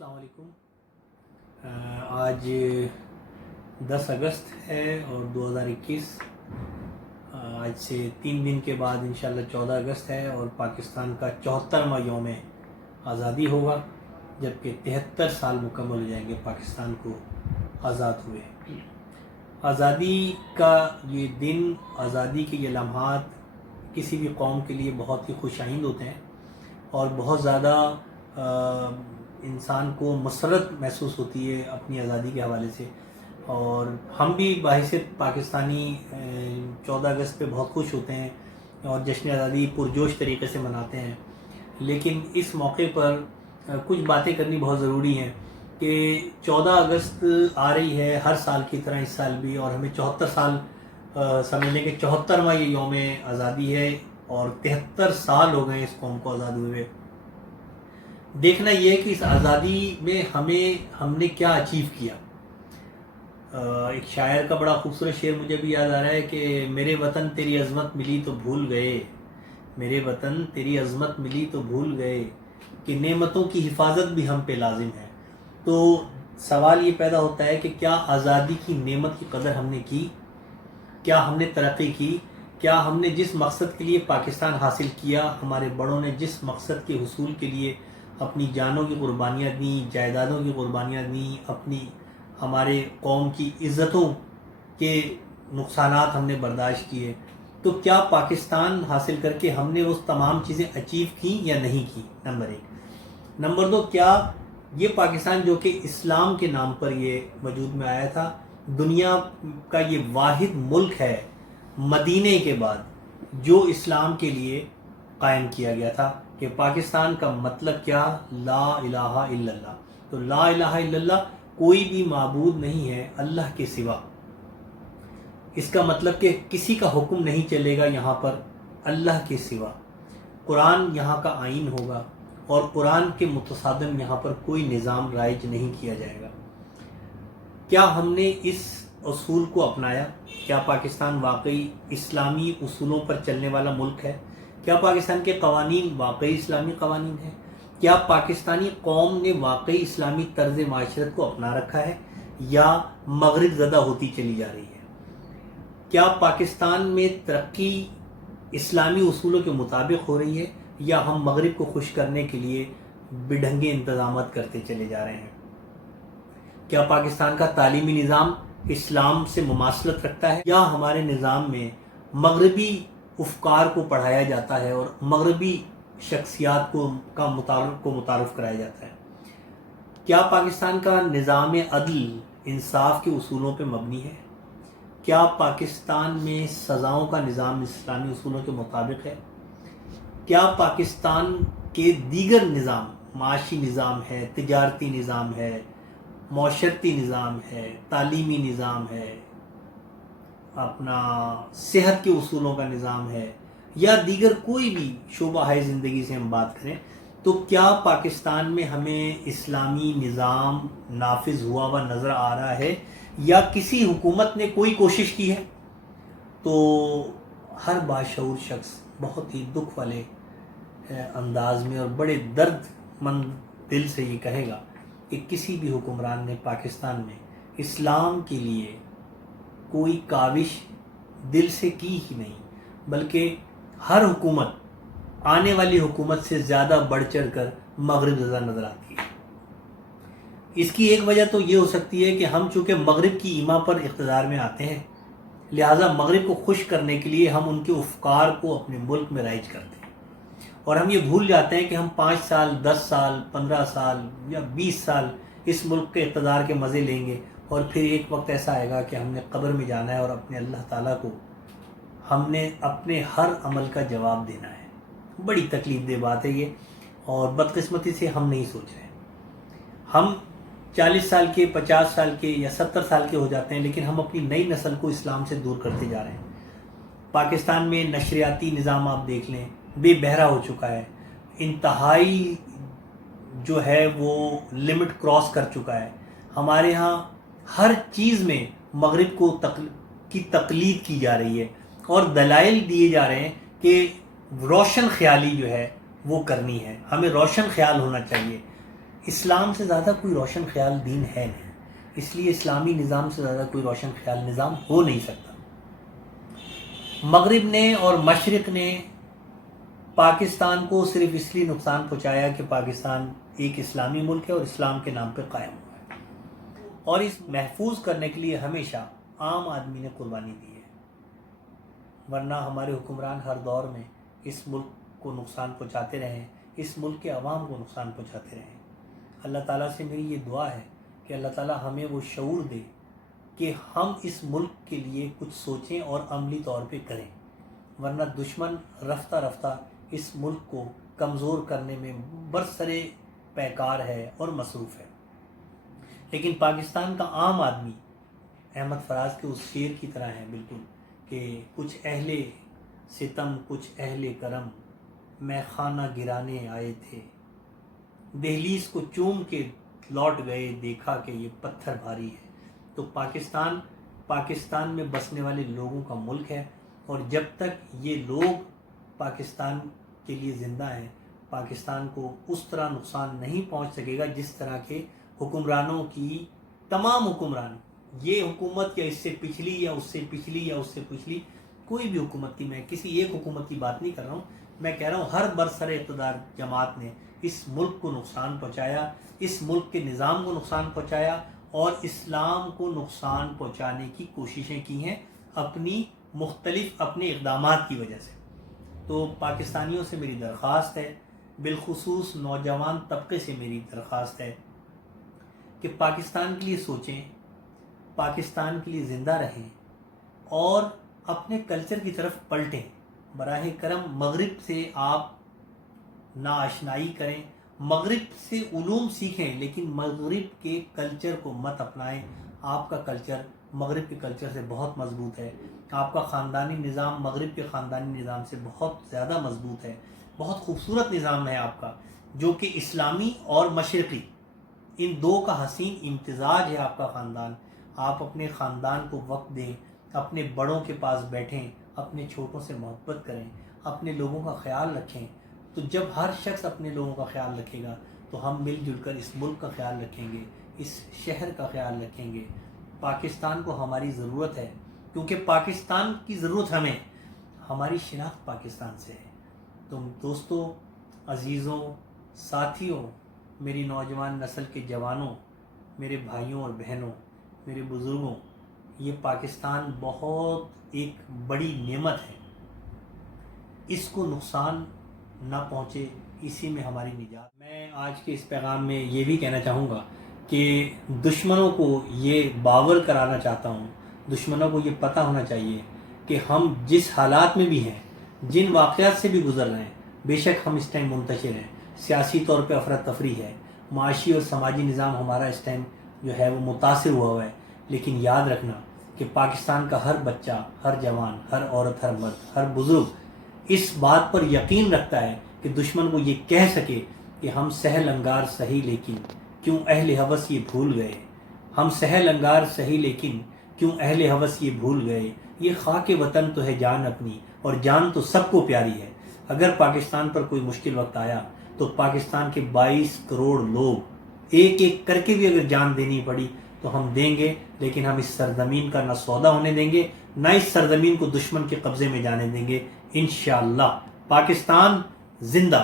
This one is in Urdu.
السلام علیکم۔ آج 10 اگست ہے اور 2021، آج سے 3 دن کے بعد انشاءاللہ 14 اگست ہے اور پاکستان کا 74واں یوم آزادی ہوگا، جبکہ 73 سال مکمل ہو جائیں گے پاکستان کو آزاد ہوئے۔ آزادی کا یہ دن، آزادی کے یہ لمحات کسی بھی قوم کے لیے بہت ہی خوش آئند ہوتے ہیں اور بہت زیادہ انسان کو مسرت محسوس ہوتی ہے اپنی آزادی کے حوالے سے، اور ہم بھی بحیثیت پاکستانی 14 اگست پہ بہت خوش ہوتے ہیں اور جشن آزادی پرجوش طریقے سے مناتے ہیں۔ لیکن اس موقع پر کچھ باتیں کرنی بہت ضروری ہیں کہ 14 اگست آ رہی ہے ہر سال کی طرح اس سال بھی، اور ہمیں 74 سال سمجھنے کے 74واں یہ یوم آزادی ہے اور 73 سال ہو گئے اس قوم کو آزاد ہوئے۔ دیکھنا یہ ہے کہ اس آزادی میں ہم نے کیا اچیو کیا۔ ایک شاعر کا بڑا خوبصورت شعر مجھے بھی یاد آ رہا ہے کہ میرے وطن تیری عظمت ملی تو بھول گئے، میرے وطن تیری عظمت ملی تو بھول گئے کہ نعمتوں کی حفاظت بھی ہم پہ لازم ہے۔ تو سوال یہ پیدا ہوتا ہے کہ کیا آزادی کی نعمت کی قدر ہم نے کی؟ کیا ہم نے ترقی کی؟ کیا ہم نے جس مقصد کے لیے پاکستان حاصل کیا، ہمارے بڑوں نے جس مقصد کے حصول کے لیے اپنی جانوں کی قربانیاں دیں، جائیدادوں کی قربانیاں دیں، ہمارے قوم کی عزتوں کے نقصانات ہم نے برداشت کیے، تو کیا پاکستان حاصل کر کے ہم نے اس تمام چیزیں اچیو کی یا نہیں کی؟ نمبر 1۔ نمبر 2، کیا یہ پاکستان جو کہ اسلام کے نام پر یہ وجود میں آیا تھا، دنیا کا یہ واحد ملک ہے مدینے کے بعد جو اسلام کے لیے قائم کیا گیا تھا، کہ پاکستان کا مطلب کیا؟ لا الہ الا اللہ۔ تو لا الہ الا اللہ، کوئی بھی معبود نہیں ہے اللہ کے سوا۔ اس کا مطلب کہ کسی کا حکم نہیں چلے گا یہاں پر اللہ کے سوا۔ قرآن یہاں کا آئین ہوگا اور قرآن کے متصادم یہاں پر کوئی نظام رائج نہیں کیا جائے گا۔ کیا ہم نے اس اصول کو اپنایا؟ کیا پاکستان واقعی اسلامی اصولوں پر چلنے والا ملک ہے؟ کیا پاکستان کے قوانین واقعی اسلامی قوانین ہیں؟ کیا پاکستانی قوم نے واقعی اسلامی طرز معاشرت کو اپنا رکھا ہے یا مغرب زدہ ہوتی چلی جا رہی ہے؟ کیا پاکستان میں ترقی اسلامی اصولوں کے مطابق ہو رہی ہے یا ہم مغرب کو خوش کرنے کے لیے بڈھنگے انتظامات کرتے چلے جا رہے ہیں؟ کیا پاکستان کا تعلیمی نظام اسلام سے مماثلت رکھتا ہے یا ہمارے نظام میں مغربی افکار کو پڑھایا جاتا ہے اور مغربی شخصیات کو متعارف کرایا جاتا ہے؟ کیا پاکستان کا نظام عدل انصاف کے اصولوں پہ مبنی ہے؟ کیا پاکستان میں سزاؤں کا نظام اسلامی اصولوں کے مطابق ہے؟ کیا پاکستان کے دیگر نظام، معاشی نظام ہے، تجارتی نظام ہے، معاشرتی نظام ہے، تعلیمی نظام ہے، اپنا صحت کے اصولوں کا نظام ہے، یا دیگر کوئی بھی شعبہ ہے زندگی سے ہم بات کریں، تو کیا پاکستان میں ہمیں اسلامی نظام نافذ ہوا ہوا نظر آ رہا ہے یا کسی حکومت نے کوئی کوشش کی ہے؟ تو ہر باشعور شخص بہت ہی دکھ والے انداز میں اور بڑے درد مند دل سے یہ کہے گا کہ کسی بھی حکمران نے پاکستان میں اسلام کے لیے کوئی کاوش دل سے کی ہی نہیں، بلکہ ہر حکومت آنے والی حکومت سے زیادہ بڑھ چڑھ کر مغرب زدہ نظر آتی ہے۔ اس کی ایک وجہ تو یہ ہو سکتی ہے کہ ہم چونکہ مغرب کی ایما پر اقتدار میں آتے ہیں، لہٰذا مغرب کو خوش کرنے کے لیے ہم ان کے افکار کو اپنے ملک میں رائج کرتے ہیں، اور ہم یہ بھول جاتے ہیں کہ ہم 5 سال 10 سال 15 سال یا 20 سال اس ملک کے اقتدار کے مزے لیں گے، اور پھر ایک وقت ایسا آئے گا کہ ہم نے قبر میں جانا ہے اور اپنے اللہ تعالیٰ کو ہم نے اپنے ہر عمل کا جواب دینا ہے۔ بڑی تکلیف دہ بات ہے یہ، اور بدقسمتی سے ہم نہیں سوچ رہے۔ ہم 40 سال کے، 50 سال کے یا 70 سال کے ہو جاتے ہیں، لیکن ہم اپنی نئی نسل کو اسلام سے دور کرتے جا رہے ہیں۔ پاکستان میں نشریاتی نظام آپ دیکھ لیں، بے بہرا ہو چکا ہے، انتہائی جو ہے وہ لمٹ کراس کر چکا ہے۔ ہمارے ہاں ہر چیز میں مغرب کی تقلید کی جا رہی ہے اور دلائل دیے جا رہے ہیں کہ روشن خیالی جو ہے وہ کرنی ہے، ہمیں روشن خیال ہونا چاہیے۔ اسلام سے زیادہ کوئی روشن خیال دین ہے نہیں، اس لیے اسلامی نظام سے زیادہ کوئی روشن خیال نظام ہو نہیں سکتا۔ مغرب نے اور مشرق نے پاکستان کو صرف اس لیے نقصان پہنچایا کہ پاکستان ایک اسلامی ملک ہے اور اسلام کے نام پہ قائم ہوا ہے، اور اس محفوظ کرنے کے لیے ہمیشہ عام آدمی نے قربانی دی ہے، ورنہ ہمارے حکمران ہر دور میں اس ملک کو نقصان پہنچاتے رہے، اس ملک کے عوام کو نقصان پہنچاتے رہے۔ اللہ تعالیٰ سے میری یہ دعا ہے کہ اللہ تعالیٰ ہمیں وہ شعور دے کہ ہم اس ملک کے لیے کچھ سوچیں اور عملی طور پہ کریں، ورنہ دشمن رفتہ رفتہ اس ملک کو کمزور کرنے میں برسرے پیکار ہے اور مصروف ہے۔ لیکن پاکستان کا عام آدمی احمد فراز کے اس شعر کی طرح ہے بالکل کہ کچھ اہل ستم کچھ اہل کرم میں خانہ گرانے آئے تھے، دہلیز کو چوم کے لوٹ گئے، دیکھا کہ یہ پتھر بھاری ہے۔ تو پاکستان میں بسنے والے لوگوں کا ملک ہے، اور جب تک یہ لوگ پاکستان کے لیے زندہ ہیں، پاکستان کو اس طرح نقصان نہیں پہنچ سکے گا جس طرح کے حکمرانوں کی تمام حکمران، یہ حکومت یا اس سے پچھلی یا اس سے پچھلی یا اس سے پچھلی، کوئی بھی حکومت کی، میں کسی ایک حکومت کی بات نہیں کر رہا ہوں، میں کہہ رہا ہوں ہر برسر اقتدار جماعت نے اس ملک کو نقصان پہنچایا، اس ملک کے نظام کو نقصان پہنچایا، اور اسلام کو نقصان پہنچانے کی کوششیں کی ہیں اپنی مختلف اپنے اقدامات کی وجہ سے۔ تو پاکستانیوں سے میری درخواست ہے، بالخصوص نوجوان طبقے سے میری درخواست ہے کہ پاکستان کے لیے سوچیں، پاکستان کے لیے زندہ رہیں اور اپنے کلچر کی طرف پلٹیں۔ براہ کرم مغرب سے آپ ناآشنائی کریں، مغرب سے علوم سیکھیں، لیکن مغرب کے کلچر کو مت اپنائیں۔ آپ کا کلچر مغرب کے کلچر سے بہت مضبوط ہے، آپ کا خاندانی نظام مغرب کے خاندانی نظام سے بہت زیادہ مضبوط ہے، بہت خوبصورت نظام ہے آپ کا، جو کہ اسلامی اور مشرقی ان دو کا حسین امتزاج ہے آپ کا خاندان۔ آپ اپنے خاندان کو وقت دیں، اپنے بڑوں کے پاس بیٹھیں، اپنے چھوٹوں سے محبت کریں، اپنے لوگوں کا خیال رکھیں۔ تو جب ہر شخص اپنے لوگوں کا خیال رکھے گا تو ہم مل جل کر اس ملک کا خیال رکھیں گے، اس شہر کا خیال رکھیں گے۔ پاکستان کو ہماری ضرورت ہے، کیونکہ پاکستان کی ضرورت ہمیں، ہماری شناخت پاکستان سے ہے۔ تو دوستوں، عزیزوں، ساتھیوں، میری نوجوان نسل کے جوانوں، میرے بھائیوں اور بہنوں، میرے بزرگوں، یہ پاکستان بہت ایک بڑی نعمت ہے، اس کو نقصان نہ پہنچے، اسی میں ہماری نجات۔ میں آج کے اس پیغام میں یہ بھی کہنا چاہوں گا کہ دشمنوں کو یہ باور کرانا چاہتا ہوں، دشمنوں کو یہ پتہ ہونا چاہیے کہ ہم جس حالات میں بھی ہیں، جن واقعات سے بھی گزر رہے ہیں، بے شک ہم اس ٹائم منتشر ہیں، سیاسی طور پہ افراتفری ہے، معاشی اور سماجی نظام ہمارا اس ٹائم جو ہے وہ متاثر ہوا ہے، لیکن یاد رکھنا کہ پاکستان کا ہر بچہ، ہر جوان، ہر عورت، ہر مرد، ہر بزرگ اس بات پر یقین رکھتا ہے کہ دشمن کو یہ کہہ سکے کہ ہم سہل انگار سہی لیکن کیوں اہل ہوس یہ بھول گئے، ہم سہل انگار سہی لیکن کیوں اہل ہوس یہ بھول گئے، یہ خاک وطن تو ہے جان اپنی اور جان تو سب کو پیاری ہے۔ اگر پاکستان پر کوئی مشکل وقت آیا تو پاکستان کے 22 کروڑ لوگ ایک ایک کر کے بھی اگر جان دینی پڑی تو ہم دیں گے، لیکن ہم اس سرزمین کا نہ سودا ہونے دیں گے، نہ اس سرزمین کو دشمن کے قبضے میں جانے دیں گے۔ انشاءاللہ۔ پاکستان زندہ۔